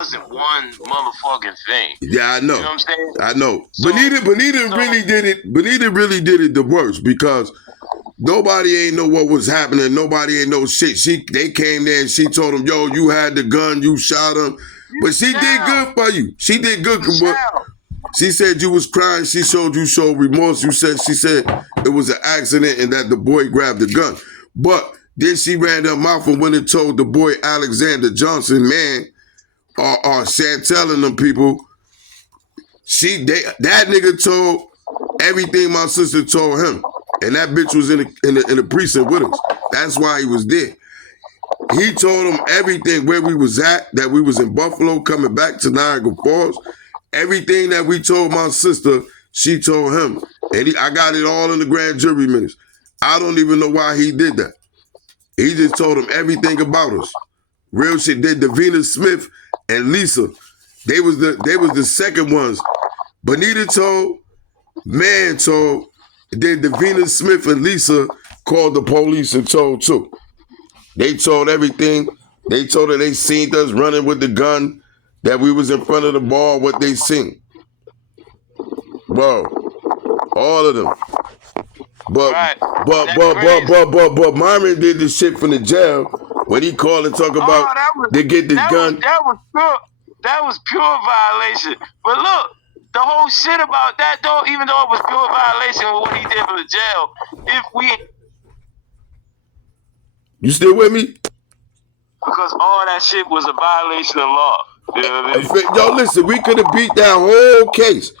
wasn't one motherfucking thing. Yeah, I know. You know what I'm saying? I know. So, Bonita really did it. Bonita really did it the worst because nobody ain't know what was happening. Nobody ain't know shit. They came there and she told them, yo, you had the gun, you shot him. But she did good for you. She did good. But she said you was crying. She showed remorse. She said it was an accident and that the boy grabbed the gun. But then she ran her mouth and went and told the boy Alexander Johnson, man, or Chantel and them people, that nigga told everything my sister told him. And that bitch was in the precinct with us. That's why he was there. He told him everything, where we was at, that we was in Buffalo coming back to Niagara Falls. Everything that we told my sister, she told him. And I got it all in the grand jury minutes. I don't even know why he did that. He just told him everything about us. Real shit. Did Davina Smith and Lisa. They was the second ones. Bonita told, man told, then Davina Smith and Lisa called the police and told too. They told everything. They told her they seen us running with the gun, that we was in front of the bar, what they seen. Bro, all of them. But Myron did this shit from the jail when he called and talked about they get this gun. That was pure violation. But look, the whole shit about that though, even though it was pure violation of what he did from the jail, You still with me? Because all that shit was a violation of law. You know what I mean? Yo, listen, we could have beat that whole case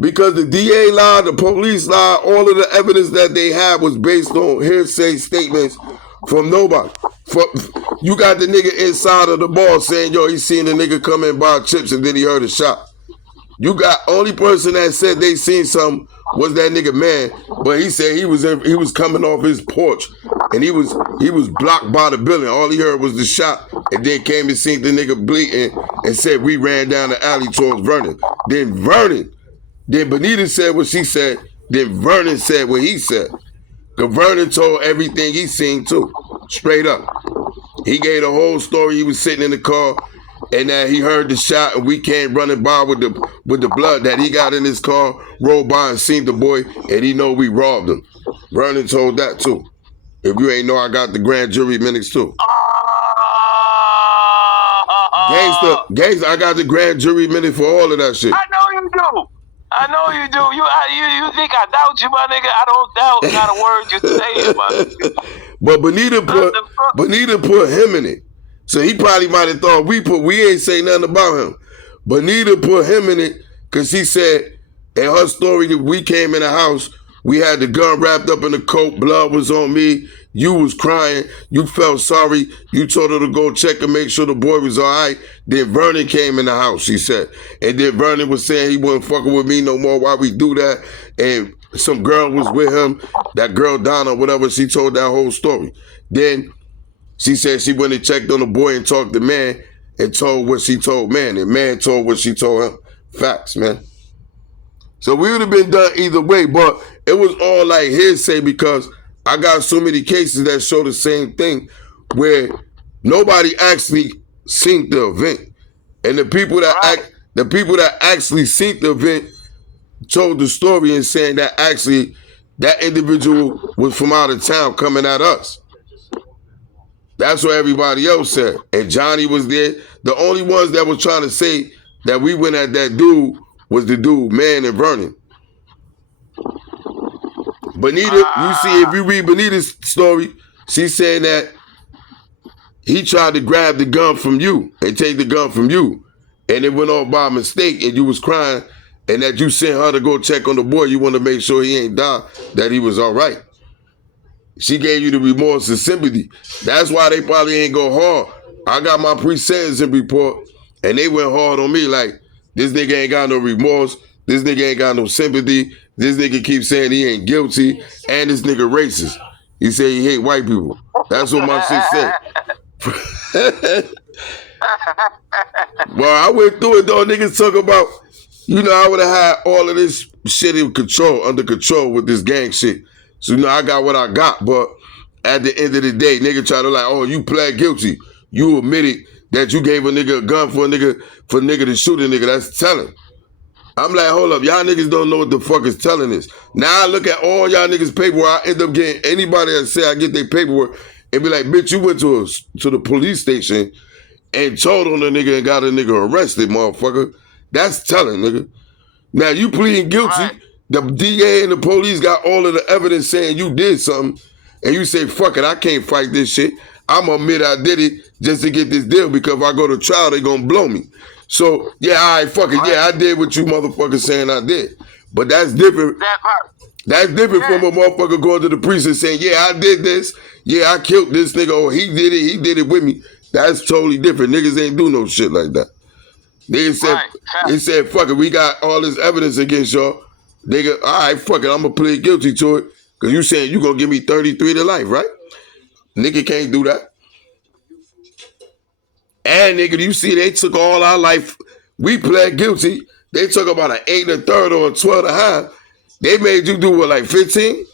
because the DA lied, the police lied, all of the evidence that they had was based on hearsay statements from nobody. You got the nigga inside of the bar saying, yo, he seen the nigga come in and buy chips and then he heard a shot. You got only person that said they seen something was that nigga man, but he said he was coming off his porch and he was blocked by the building. All he heard was the shot and then came and seen the nigga bleeding and said we ran down the alley towards Vernon. Then Bonita said what she said. Then Vernon said what he said. Because Vernon told everything he seen too, straight up. He gave the whole story. He was sitting in the car and that he heard the shot and we came running by with the blood that he got in his car, rolled by and seen the boy and he know we robbed him. Vernon told that too. If you ain't know, I got the grand jury minutes too. Gangsta, I got the grand jury minutes for all of that shit. I know you do. You think I doubt you, my nigga? I don't doubt not a word you say, my nigga. But Bonita put him in it. So he probably might have thought we ain't say nothing about him. Bonita put him in it because she said in her story that we came in the house, we had the gun wrapped up in the coat, blood was on me, you was crying, you felt sorry, you told her to go check and make sure the boy was all right. Then Vernon came in the house, she said. And then Vernon was saying he wasn't fucking with me no more, why we do that? And some girl was with him, that girl Donna, whatever, she told that whole story. Then she said she went and checked on the boy and talked to man and told what she told man, and man told what she told him. Facts, man. So we would have been done either way, but it was all like hearsay because I got so many cases that show the same thing where nobody actually seen the event. And the people that actually seen the event told the story and saying that actually that individual was from out of town coming at us. That's what everybody else said. And Johnny was there. The only ones that was trying to say that we went at that dude was the dude, Man and Vernon. Bonita, you see, if you read Bonita's story, she's saying that he tried to grab the gun from you and take the gun from you. And it went off by mistake and you was crying and that you sent her to go check on the boy. You want to make sure he ain't died, that he was all right. She gave you the remorse and sympathy. That's why they probably ain't go hard. I got my pre-sentencing report and they went hard on me like, this nigga ain't got no remorse. This nigga ain't got no sympathy. This nigga keeps saying he ain't guilty. And this nigga racist. He said he hate white people. That's what my shit said. Well, I went through it though. Niggas talk about, I would have had all of this shit under control with this gang shit. So, I got what I got. But at the end of the day, nigga try to like, oh, you pled guilty. You admitted that you gave a nigga a gun for a nigga to shoot a nigga. That's telling. I'm like, hold up, y'all niggas don't know what the fuck is telling this. Now I look at all y'all niggas' paperwork. I end up getting anybody that say I get their paperwork and be like, bitch, you went to the police station and told on the nigga and got a nigga arrested, motherfucker. That's telling, nigga. Now you pleading guilty. Right. The DA and the police got all of the evidence saying you did something, and you say, fuck it, I can't fight this shit. I'm gonna admit I did it just to get this deal, because if I go to trial, they gonna blow me. So, yeah, all right, fuck it. Yeah, I did what you motherfuckers saying I did. But that's different. That's different from a motherfucker going to the priest and saying, yeah, I did this. Yeah, I killed this nigga. Or he did it with me. That's totally different. Niggas ain't do no shit like that. They said, fuck it, we got all this evidence against y'all. Nigga, all right, fuck it, I'm gonna plead guilty to it. Because you saying you gonna give me 33 to life, right? Nigga can't do that. And nigga, you see, they took all our life. We pled guilty. They took about an 8 1/3 or a 12 1/2. They made you do what, like 15? Nah,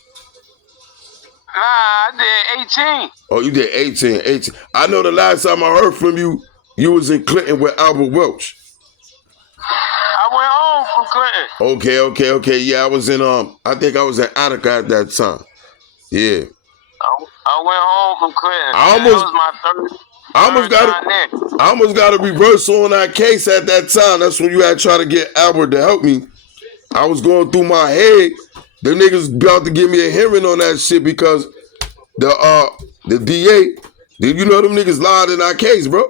I did 18. Oh, you did 18. I know the last time I heard from you, you was in Clinton with Albert Welch. I went home from Clinton. Okay. Yeah, I was in I think I was in Attica at that time. Yeah. I went home from Clinton. That was my third. I almost got a reversal on that case at that time. That's when you had tried to get Albert to help me. I was going through my head. The niggas about to give me a hearing on that shit because the DA, you know them niggas lied in our case, bro.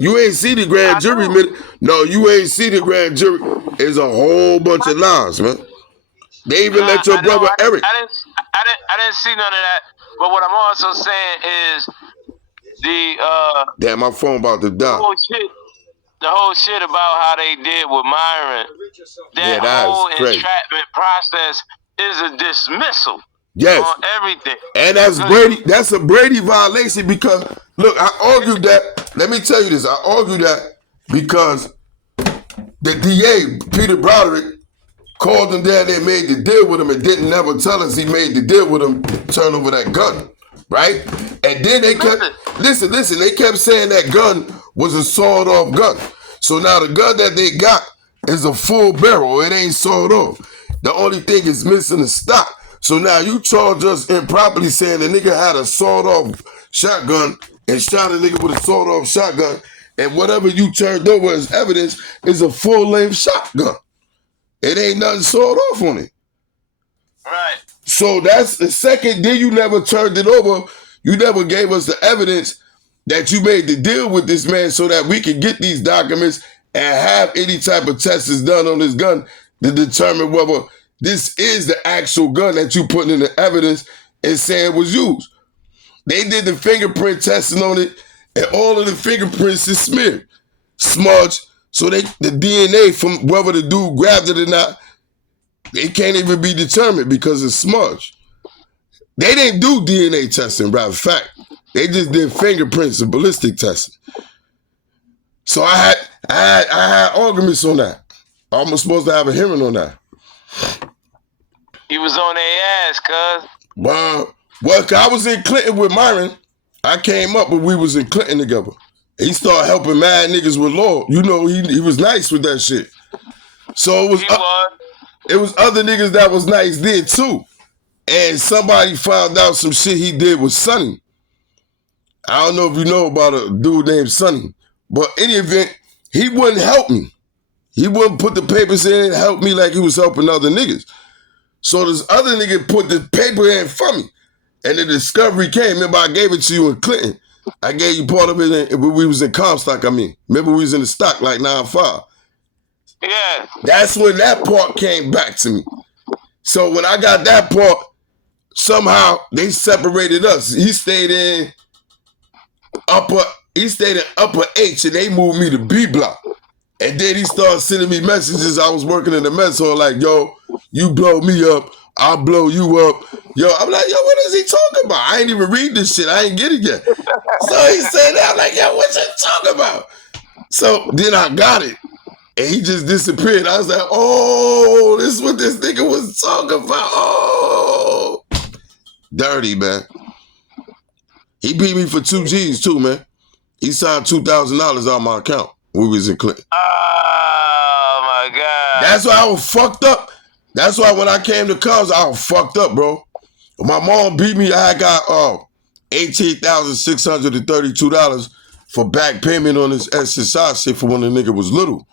You ain't see the grand jury, man. No, you ain't see the grand jury. It's a whole bunch of lies, man. They even let your brother Eric. I didn't see none of that. But what I'm also saying is damn, my phone about to die. The whole shit about how they did with Myron. That whole entrapment process is a dismissal. Yes. On everything. And that's Brady. That's a Brady violation because look, I argued that. Let me tell you this. I argued that because the DA, Peter Broderick, called him down there and made the deal with him and didn't never tell us he made the deal with him to turn over that gun. Right? And then they kept listen, they kept saying that gun was a sawed-off gun. So now the gun that they got is a full barrel. It ain't sawed off. The only thing is missing the stock. So now you charge us improperly saying the nigga had a sawed-off shotgun and shot a nigga with a sawed-off shotgun, and whatever you turned over as evidence is a full-length shotgun. It ain't nothing sawed off on it. Right. So that's the second day you never turned it over. You never gave us the evidence that you made the deal with this man so that we could get these documents and have any type of tests done on this gun to determine whether this is the actual gun that you put in the evidence and saying was used. They did the fingerprint testing on it, and all of the fingerprints is smeared, smudged. So the DNA from whether the dude grabbed it or not, it can't even be determined because it's smudged. They didn't do DNA testing, matter of fact. They just did fingerprints and ballistic testing. So I had arguments on that. I was supposed to have a hearing on that. He was on their ass, cuz. Well, I was in Clinton with Myron. I came up, but we was in Clinton together. He started helping mad niggas with law. You know, he was nice with that shit. So it was other niggas that was nice there too. And somebody found out some shit he did with Sonny. I don't know if you know about a dude named Sonny. But in any event, he wouldn't help me. He wouldn't put the papers in and help me like he was helping other niggas. So this other nigga put the paper in for me. And the discovery came. Remember, I gave it to you in Clinton. I gave you part of it when we was in Comstock, I mean. Remember, we was in the stock like 9-5. Yeah. That's when that part came back to me. So when I got that part, somehow they separated us. He stayed in upper H and they moved me to B block. And then he started sending me messages. I was working in the mess hall like, yo, you blow me up, I'll blow you up. Yo, I'm like, yo, what is he talking about? I ain't even read this shit. I ain't get it yet. So he said that. I'm like, yo, what you talking about? So then I got it. And he just disappeared. I was like, oh, this is what this nigga was talking about. Oh. Dirty, man. He beat me for 2 G's too, man. He signed $2,000 out of my account when we was in Clinton. Oh my God. That's why I was fucked up. That's why when I came to Cubs, I was fucked up, bro. My mom beat me. I got $18,632 for back payment on this SSI shit for when the nigga was little.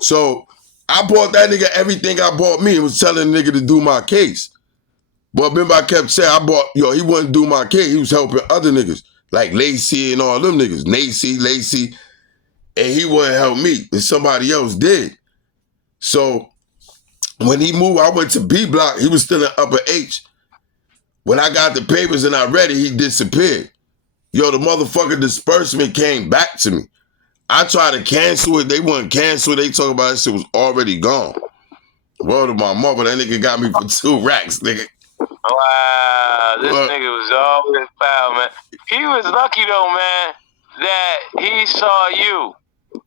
So I bought that nigga everything I bought me and was telling the nigga to do my case. But remember I kept saying he wouldn't do my case. He was helping other niggas like Lacey and all them niggas. Lacey, and he wouldn't help me. And somebody else did. So when he moved, I went to B block. He was still in upper H. When I got the papers and I read it, he disappeared. Yo, the motherfucking disbursement came back to me. I tried to cancel it. They wouldn't cancel it. They talk about that shit was already gone. Word to my mother, that nigga got me for 2 racks, nigga. Wow, this nigga was always foul, man. He was lucky though, man, that he saw you,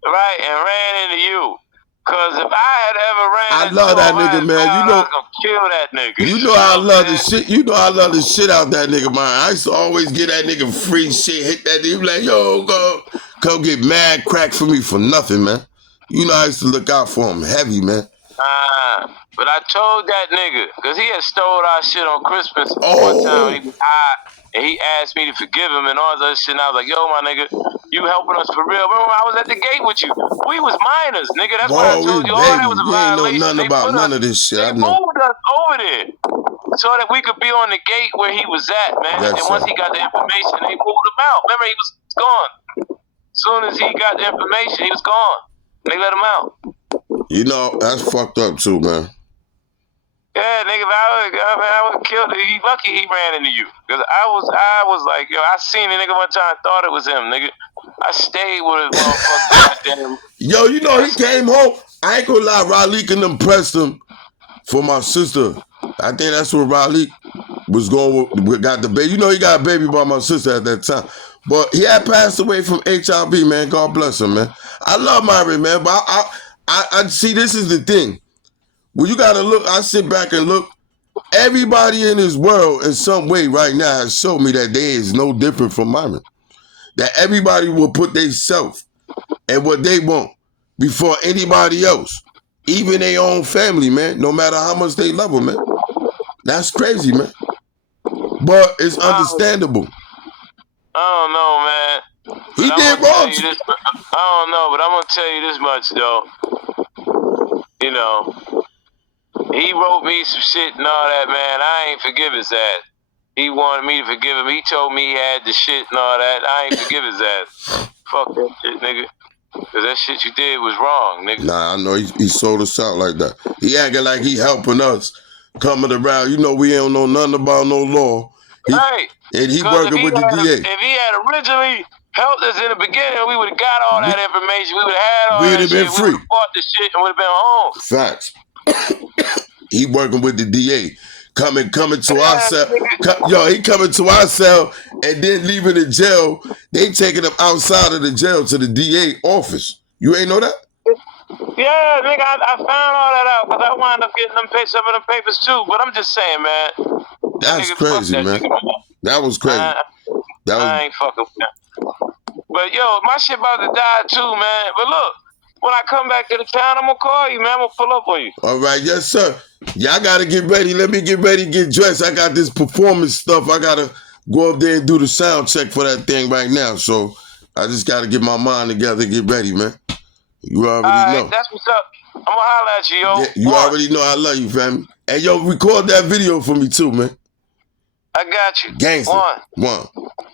right, and ran into you. Cause if I had ever ran I into love that him, nigga, man. You know, I was gonna kill that nigga. You know I love the shit. You know I love the shit out that nigga, man. I used to always get that nigga free shit. Hit that nigga, like, yo, come get mad crack for me for nothing, man. You know I used to look out for him heavy, man. But I told that nigga, because he had stole our shit on Christmas one time. He was high, and he asked me to forgive him and all that shit. And I was like, yo, my nigga, you helping us for real. Remember when I was at the gate with you? We was minors, nigga. That's why I told you all that was a violation. Ain't know nothing about none of this shit. They moved us over there so that we could be on the gate where he was at, man. Yes, and once he got the information, they moved him out. Remember, he was gone. As soon as he got the information, he was gone. They let him out. You know, that's fucked up too, man. Yeah, nigga, I would kill him. He lucky he ran into you. Because I was like, yo, I seen the nigga one time, thought it was him, nigga. I stayed with his motherfucker. Yo, you know, he came home. I ain't gonna lie, Raleigh and them pressed him for my sister. I think that's what Raleigh was going with, got the baby. You know, he got a baby by my sister at that time. But he had passed away from HIV, man. God bless him, man. I love Myron, man. But I see, this is the thing. Well, you gotta look, I sit back and look. Everybody in this world, in some way right now, has showed me that they is no different from Myron. That everybody will put they self and what they want before anybody else. Even their own family, man, no matter how much they love them, man. That's crazy, man. But it's understandable. I don't know, man. He did wrong. I don't know, but I'm gonna tell you this much, though. You know, he wrote me some shit and all that, man. I ain't forgive his ass. He wanted me to forgive him. He told me he had the shit and all that. I ain't forgive his ass. Fuck that shit, nigga. Cause that shit you did was wrong, nigga. Nah, I know he sold us out like that. He acting like he helping us coming around. You know we don't know nothing about no law. Right. And he working with the DA. If he had originally helped us in the beginning, we would have got all that information. We would have had all that shit. Been free. We would have bought the shit and would have been home. Facts. He working with the DA. Coming to our cell. Yo, he coming to our cell and then leaving the jail. They taking him outside of the jail to the DA office. You ain't know that? Yeah, nigga, I found all that out because I wound up getting some of them papers too. But I'm just saying, man. That's crazy, man. That was crazy. I ain't fucking with that. But yo, my shit about to die too, man. But look, when I come back to the town, I'm gonna call you, man. I'm gonna pull up on you. All right, yes, sir. Y'all gotta get ready. Let me get ready, get dressed. I got this performance stuff. I gotta go up there and do the sound check for that thing right now. So I just gotta get my mind together and get ready, man. You already know. That's what's up. I'm gonna holler at you, yo. Yeah, you already know I love you, family. And yo, record that video for me too, man. I got you. Gangster. One.